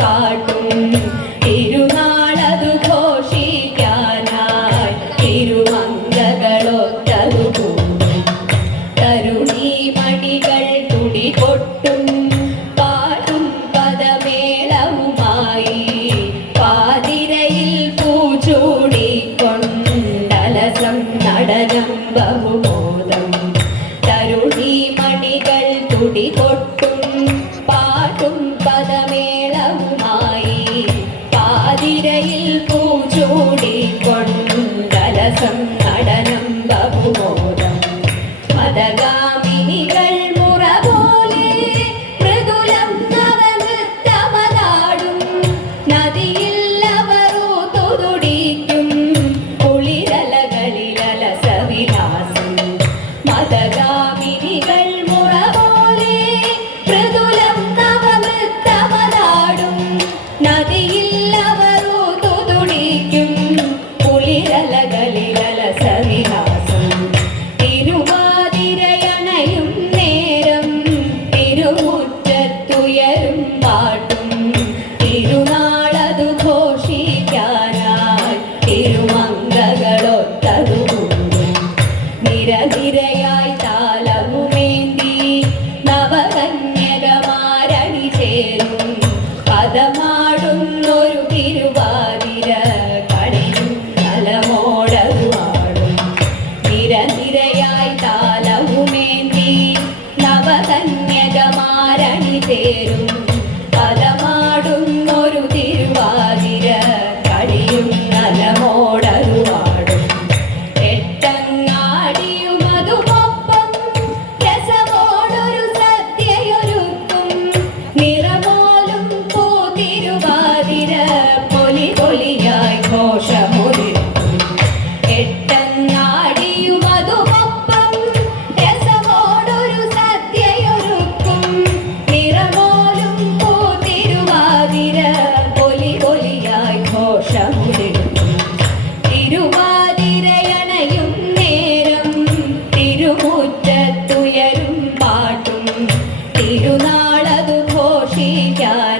പാട്ടും തിരുനാളതു ഘോഷിക്കാനായി തിരുമംഗകളൊത്തതു തരുണീ മണികൾ തുടി കൊട്ടും പാടും പദമേളവുമായി പാതിരയിൽ പൂച്ചൂടിക്കൊണ്ടലസം നടനം ബഹുമോ Dada. Thank you. ജീവിക്കാൻ